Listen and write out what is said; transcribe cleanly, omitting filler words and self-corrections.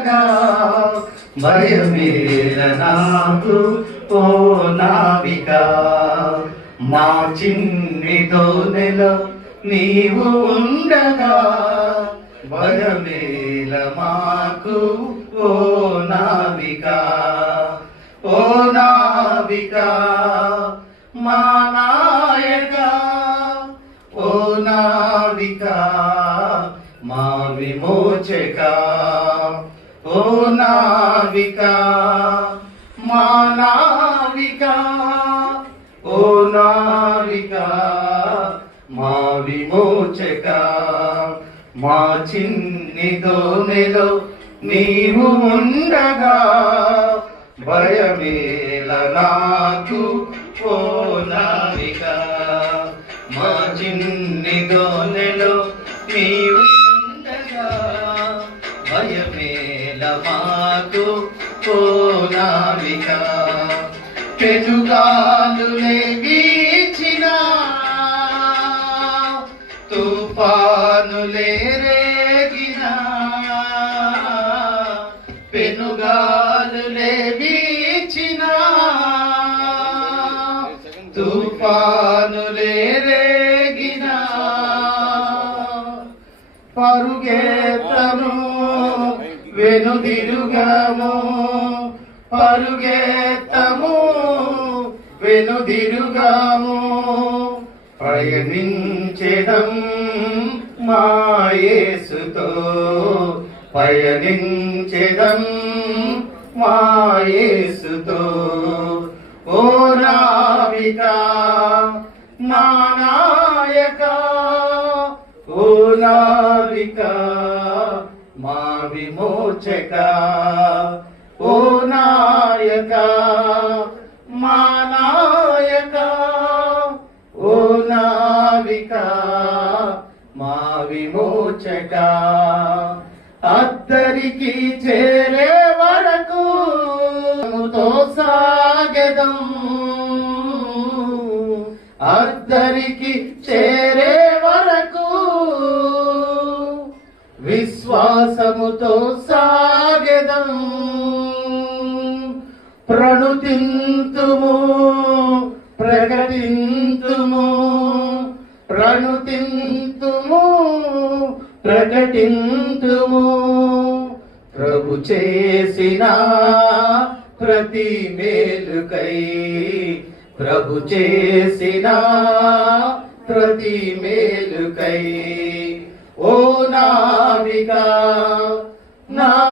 ఉండగా భయమేల నాకు ఓ నావిక. మా చిన్ని దోనెలో నీవు ఉండగా భయమేల మాకు ఓ నావిక. ఓ నావిక మా నాయక, ఓ నావిక మా విమోచక. ఓ నావిక మా నావిక, ఓ నావిక మా విమోచక. మా చిన్ని దోనెలో నీవు ఉండగా భయమేల నాకు ఓ నావిక. మా చిన్ని దోనెలో నీవు ఉండగా భయమేల మాకు ఓ నావిక. పెనుగాలులే వీచినా తుఫానులే రేగినా, పెనుగాలులే వీచినా తుఫానులే రేగినా, పరుగెత్తను వెనుదిరుగము, పరుగెత్తము వెనుదిరుగము. పయనించెదం మా యేసుతో, పయనించెదం మా యేసుతో. ఓ నావిక మా నాయక, ఓ నావిక మా విమోచక. ఓ నాయక మా నాయక, ఓ నావిక మా విమోచక. అద్దరికి చేరే వరకు తో సాగెదం, అద్దరికి చేరే వరకు విశ్వాసముతో సాగెదం. ప్రణుతింతుము ప్రకటింతుము, ప్రణుతింతుము ప్రకటింతుము. ప్రభు చేసిన ప్రతి మేలుకై, ప్రభు చేసిన ప్రతి మేలుకై. ఓ నావిక